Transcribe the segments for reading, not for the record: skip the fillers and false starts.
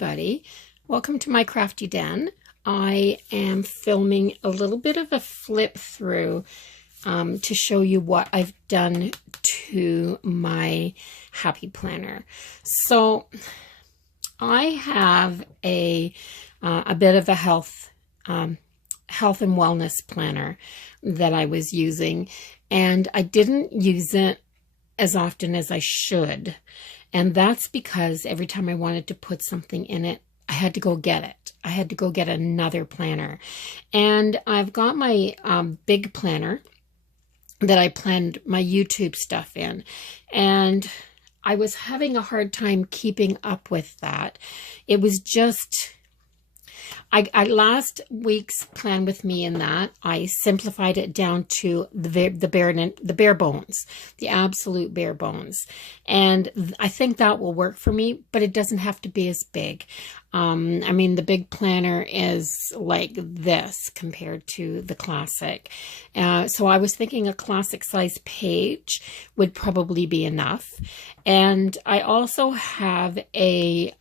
everybody. Welcome to my crafty den. I am filming a little bit of a flip through to show you what I've done to my happy planner. So I have a bit of a health and wellness planner that I was using, and I didn't use it as often as I should. And that's because every time I wanted to put something in it, I had to go get it. I had to go get another planner. And I've got my big planner that I planned my YouTube stuff in. And I was having a hard time keeping up with that. It was just... I last week's plan with me in that I simplified it down to the bare bones, the absolute bare bones, and I think that will work for me. But it doesn't have to be as big. I mean, the big planner is like this compared to the classic. So I was thinking a classic size page would probably be enough, and I also have a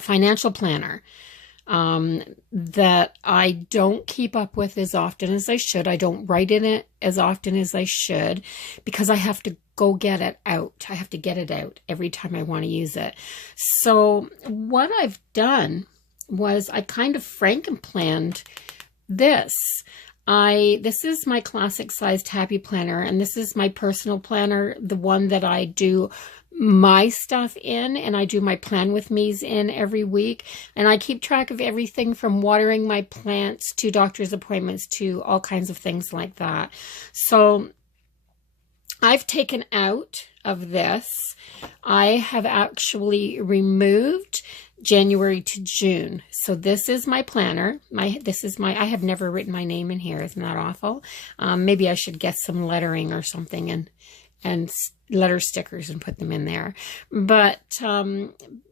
financial planner that I don't keep up with as often as I should. I don't write in it as often as I should because I have to go get it out. I have to get it out every time I want to use it. So what I've done was I kind of Franken-planned this. This is my classic sized happy planner, and this is my personal planner, the one that I do my stuff in, and I do my plan with me's in every week, and I keep track of everything from watering my plants to doctor's appointments to all kinds of things like that. So I've taken out of this, I have actually removed January to June. So this is my planner. I have never written my name in here. Isn't that awful? Maybe I should get some lettering or something and letter stickers and put them in there. But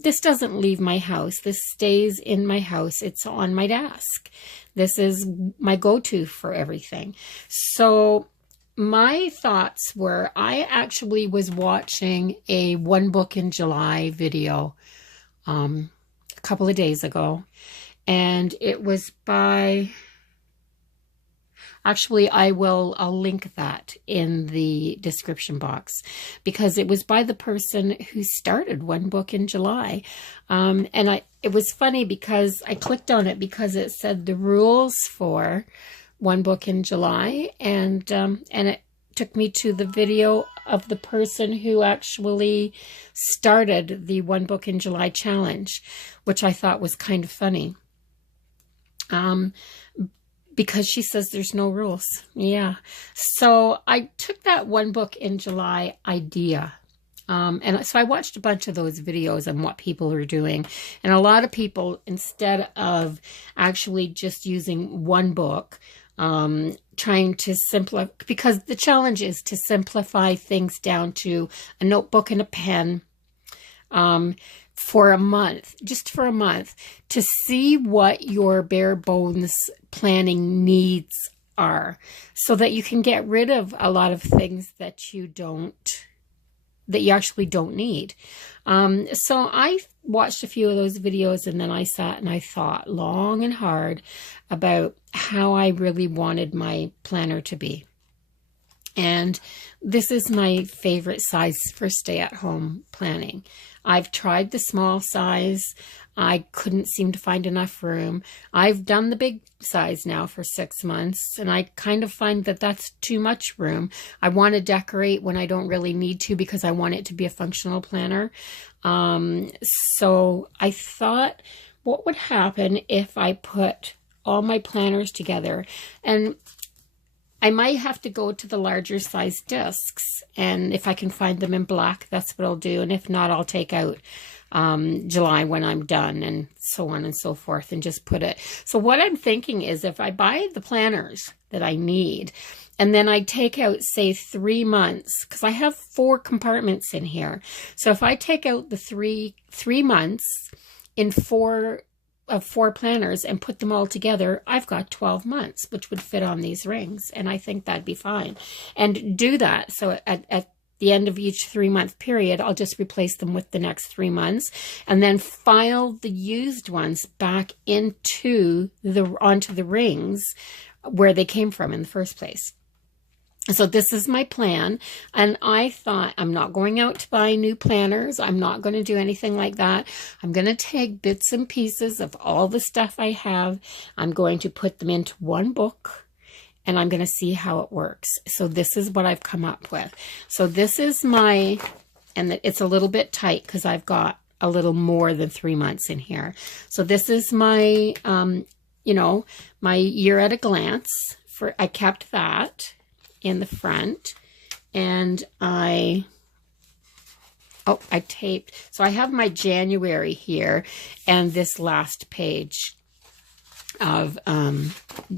this doesn't leave my house. This stays in my house. It's on my desk. This is my go-to for everything. So my thoughts were, I actually was watching a One Book in July video a couple of days ago, and it was by... Actually, I'll link that in the description box because it was by the person who started One Book in July. It was funny because I clicked on it because it said the rules for One Book in July, and it took me to the video of the person who actually started the One Book in July challenge, which I thought was kind of funny. Because she says there's no rules. Yeah. So I took that One Book in July idea. And so I watched a bunch of those videos on what people are doing. And a lot of people, instead of actually just using one book, trying to simplify, because the challenge is to simplify things down to a notebook and a pen, for a month, just for a month, to see what your bare bones planning needs are, so that you can get rid of a lot of things that you actually don't need. So I watched a few of those videos, and then I sat and I thought long and hard about how I really wanted my planner to be. And this is my favorite size for stay-at-home planning. I've tried the small size. I couldn't seem to find enough room. I've done the big size now for 6 months, and I kind of find that that's too much room. I want to decorate when I don't really need to because I want it to be a functional planner. So I thought, what would happen if I put all my planners together? And I might have to go to the larger size discs, and if I can find them in black, that's what I'll do. And if not, I'll take out July when I'm done, and so on and so forth, and just put it. So what I'm thinking is, if I buy the planners that I need, and then I take out, say, 3 months, because I have 4 compartments in here. So if I take out the three months in 4 planners and put them all together, I've got 12 months, which would fit on these rings, and I think that'd be fine. And do that. So at the end of each 3-month period, I'll just replace them with the next 3 months and then file the used ones back onto the rings where they came from in the first place. So this is my plan, and I thought I'm not going out to buy new planners. I'm not going to do anything like that. I'm going to take bits and pieces of all the stuff I have. I'm going to put them into one book, and I'm going to see how it works. So this is what I've come up with. So this is my, and it's a little bit tight because I've got a little more than 3 months in here. So this is my, you know, my year at a glance. I kept that in the front, and I taped. So I have my January here and this last page of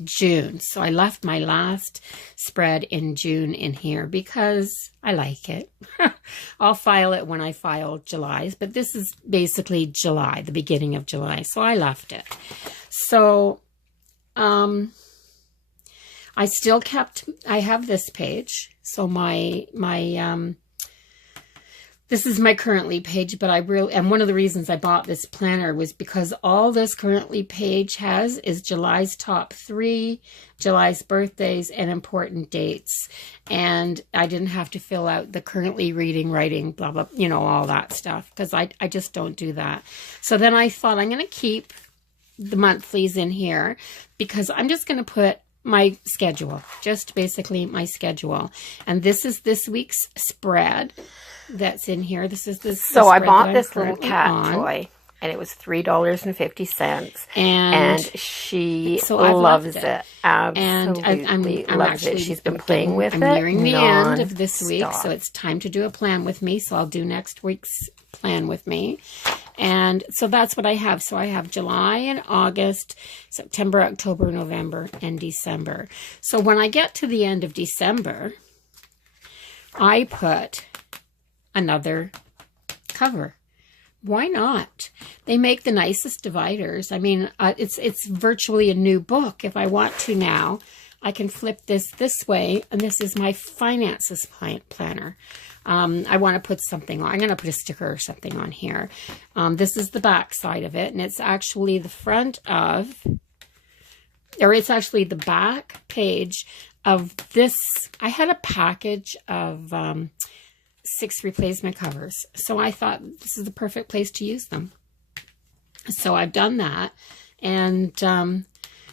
June. So I left my last spread in June in here because I like it. I'll file it when I file July's, but this is basically July, the beginning of July. So I left it. So I have this page. So this is my currently page, but and one of the reasons I bought this planner was because all this currently page has is July's top 3, July's birthdays, and important dates. And I didn't have to fill out the currently reading, writing, blah, blah, you know, all that stuff, because I just don't do that. So then I thought I'm going to keep the monthlies in here because I'm just going to put my schedule, just basically my schedule. And this is this week's spread that's in here. This is this. So I bought this little cat toy, and it was $3.50. And she loves it. Absolutely loves it. She's been playing with it. I'm nearing the end of this week, so it's time to do a plan with me. So I'll do next week's plan with me. And so that's what I have. So I have July and August, September, October, November, and December. So when I get to the end of December, I put another cover. Why not? They make the nicest dividers. I mean, it's virtually a new book. If I want to now, I can flip this way, and this is my finances planner. I want to put something on. I'm going to put a sticker or something on here. This is the back side of it, and it's actually the front of, or it's actually the back page of this. I had a package of 6 replacement covers, so I thought this is the perfect place to use them. So I've done that, and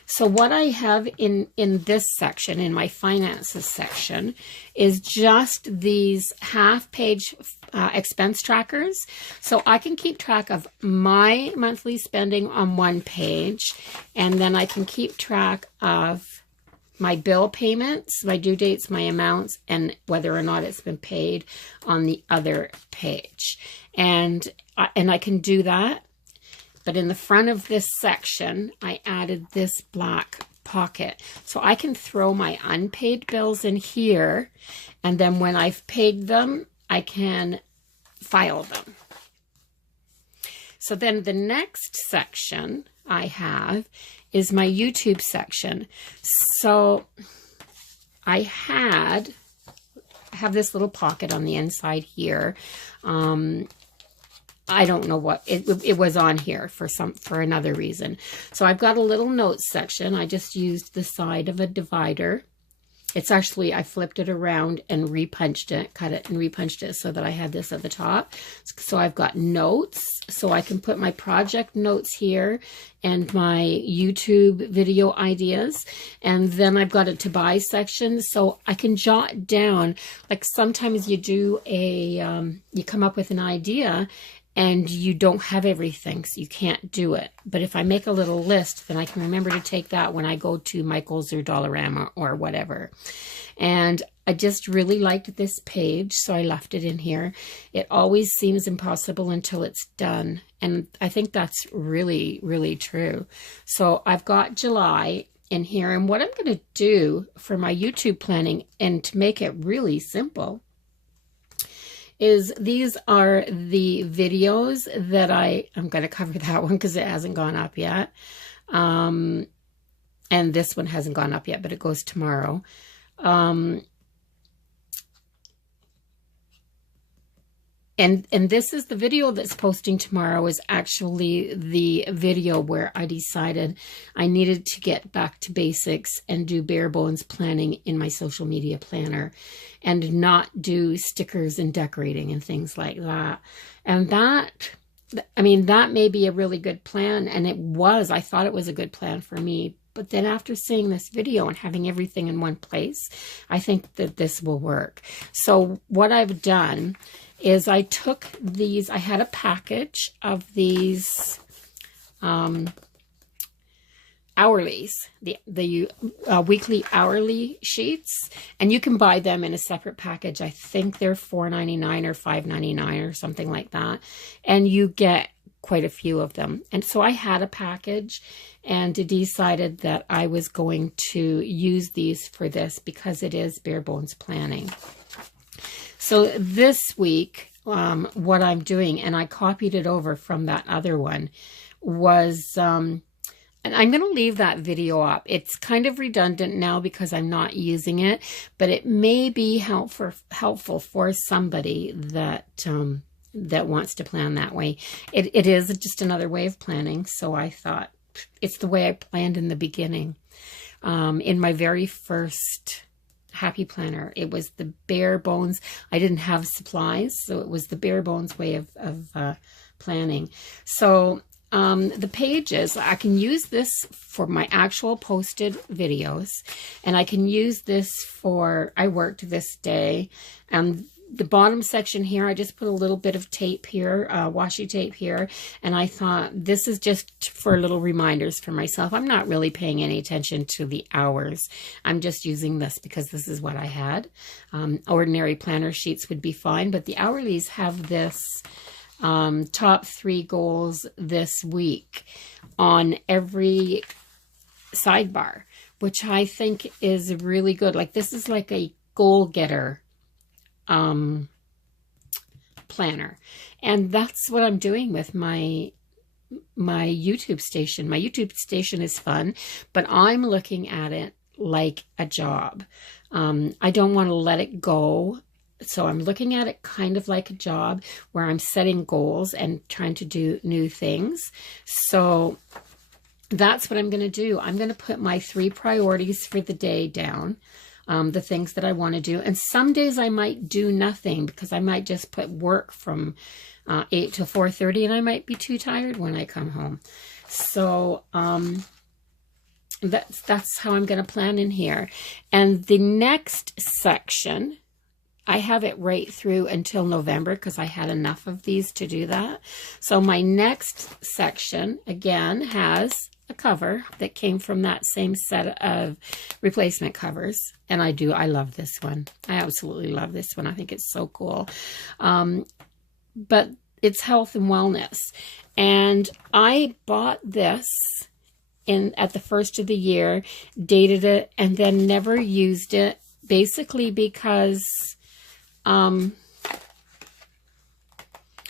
so what I have in this section, in my finances section, is just these half-page expense trackers. So I can keep track of my monthly spending on one page, and then I can keep track of my bill payments, my due dates, my amounts, and whether or not it's been paid on the other page. And I can do that. But in the front of this section, I added this black pocket. So I can throw my unpaid bills in here, and then when I've paid them, I can file them. So then the next section I have is my YouTube section. So I have this little pocket on the inside here. I don't know what it was on here for another reason. So I've got a little notes section. I just used the side of a divider. It's actually, I flipped it around and repunched it, cut it and repunched it so that I had this at the top. So I've got notes, so I can put my project notes here and my YouTube video ideas. And then I've got a to buy section, so I can jot down, like sometimes you do you come up with an idea and you don't have everything, so you can't do it. But if I make a little list, then I can remember to take that when I go to Michael's or Dollarama or whatever. And I just really liked this page, so I left it in here. It always seems impossible until it's done. And I think that's really, really true. So I've got July in here. And what I'm going to do for my YouTube planning, and to make it really simple, is these are the videos that I'm going to cover that one because it hasn't gone up yet. And this one hasn't gone up yet, but it goes tomorrow. And this is the video that's posting tomorrow, is actually the video where I decided I needed to get back to basics and do bare bones planning in my social media planner and not do stickers and decorating and things like that. And that, I mean, that may be a really good plan. And it was, I thought it was a good plan for me. But then after seeing this video and having everything in one place, I think that this will work. So what I've done is I took these, I had a package of these hourlies, the weekly hourly sheets, and you can buy them in a separate package. I think they're $4.99 or $5.99 or something like that, and you get quite a few of them. And so I had a package and decided that I was going to use these for this because it is bare bones planning. So this week, what I'm doing, and I copied it over from that other one, was, and I'm going to leave that video up. It's kind of redundant now because I'm not using it, but it may be helpful for somebody that that wants to plan that way. It is just another way of planning, so I thought it's the way I planned in the beginning. In my very first Happy Planner, it was the bare bones. I didn't have supplies, so it was the bare bones way of planning. So the pages, I can use this for my actual posted videos, and I can use this for, I worked this day. The bottom section here, I just put a little bit of tape here, washi tape here, and I thought this is just for little reminders for myself. I'm not really paying any attention to the hours. I'm just using this because this is what I had. Ordinary planner sheets would be fine, but the hourlies have this top 3 goals this week on every sidebar, which I think is really good. Like, this is like a goal getter planner, and that's what I'm doing with my YouTube station. My YouTube station is fun, but I'm looking at it like a job. I don't want to let it go, so I'm looking at it kind of like a job where I'm setting goals and trying to do new things. So that's what I'm going to do. I'm going to put my 3 priorities for the day down. The things that I want to do. And some days I might do nothing because I might just put work from 8 to 4:30, and I might be too tired when I come home. So that's how I'm going to plan in here. And the next section, I have it right through until November because I had enough of these to do that. So my next section, again, has a cover that came from that same set of replacement covers. And I love this one. I absolutely love this one. I think it's so cool. But it's health and wellness. And I bought this at the first of the year, dated it, and then never used it, basically because I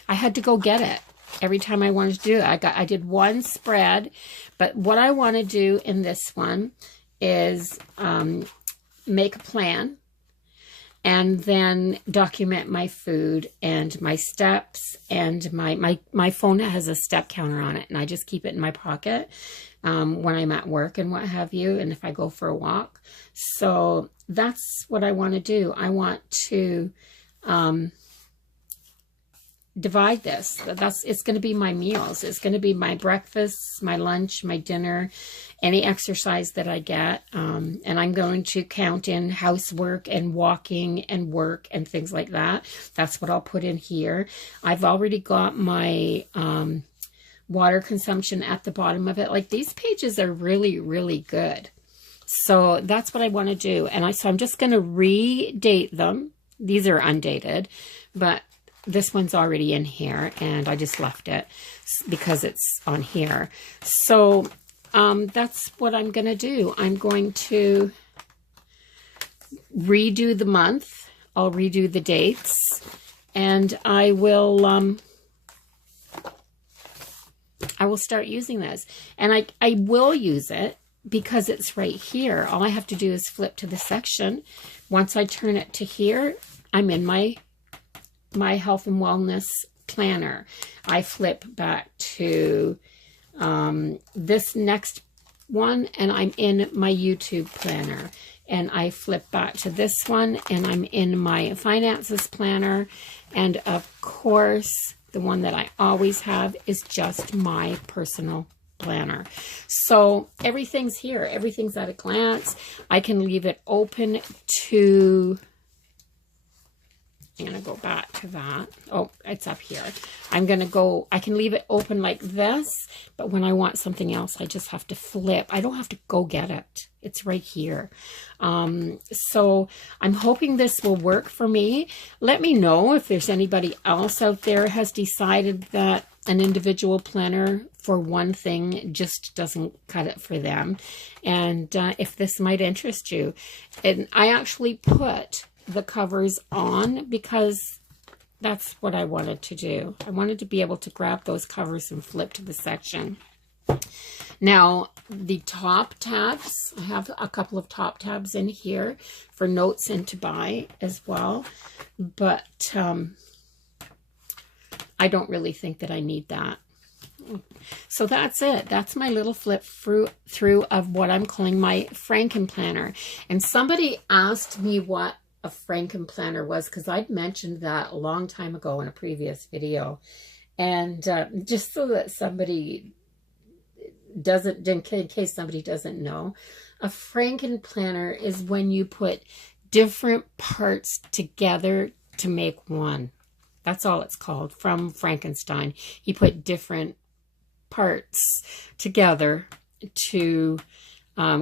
had to go get it every time I wanted to do it. I did one spread, but what I want to do in this one is make a plan and then document my food and my steps, and my phone has a step counter on it, and I just keep it in my pocket when I'm at work and what have you, and if I go for a walk. So that's what I want to do. I want to divide this. It's going to be my meals. It's going to be my breakfast, my lunch, my dinner, any exercise that I get. And I'm going to count in housework and walking and work and things like that. That's what I'll put in here. I've already got my water consumption at the bottom of it. Like, these pages are really, really good. So that's what I want to do. And so I'm just going to redate them. These are undated, but this one's already in here, and I just left it because it's on here. So that's what I'm going to do. I'm going to redo the month. I'll redo the dates, and I will start using this. And I will use it because it's right here. All I have to do is flip to the section. Once I turn it to here, I'm in my my health and wellness planner. I flip back to this next one, and I'm in my YouTube planner. And I flip back to this one, and I'm in my finances planner. And of course, the one that I always have is just my personal planner. So everything's here. Everything's at a glance. I can leave it open to... I'm going to go back to that. Oh, it's up here. I can leave it open like this, but when I want something else, I just have to flip. I don't have to go get it. It's right here. So I'm hoping this will work for me. Let me know if there's anybody else out there has decided that an individual planner for one thing just doesn't cut it for them. And if this might interest you. And I actually put the covers on because that's what I wanted to do. I wanted to be able to grab those covers and flip to the section. Now, the top tabs, I have a couple of top tabs in here for notes and to buy as well, but I don't really think that I need that. So that's it. That's my little flip through of what I'm calling my Franken-Planner. And somebody asked me what a Franken-Planner was, because I'd mentioned that a long time ago in a previous video. And just so that somebody doesn't, in case somebody doesn't know, a Franken-Planner is when you put different parts together to make one. That's all it's called, from Frankenstein. He put different parts together to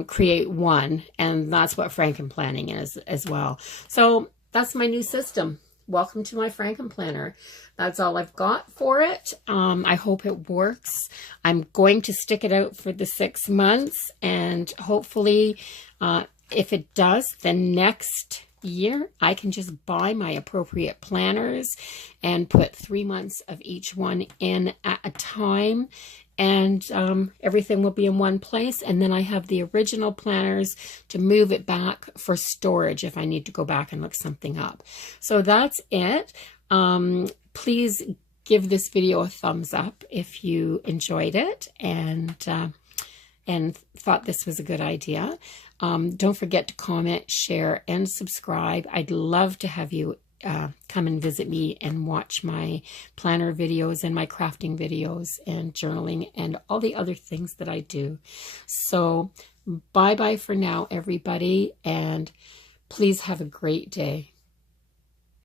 create one, and that's what Franken-Planning is as well. So that's my new system. Welcome to my Franken-Planner. That's all I've got for it. I hope it works. I'm going to stick it out for the 6 months, and hopefully if it does, then next year I can just buy my appropriate planners and put 3 months of each one in at a time, and everything will be in one place. And then I have the original planners to move it back for storage if I need to go back and look something up. So that's it. Please give this video a thumbs up if you enjoyed it and thought this was a good idea. Don't forget to comment, share, and subscribe. I'd love to have you come and visit me and watch my planner videos and my crafting videos and journaling and all the other things that I do. So bye-bye for now, everybody, and please have a great day.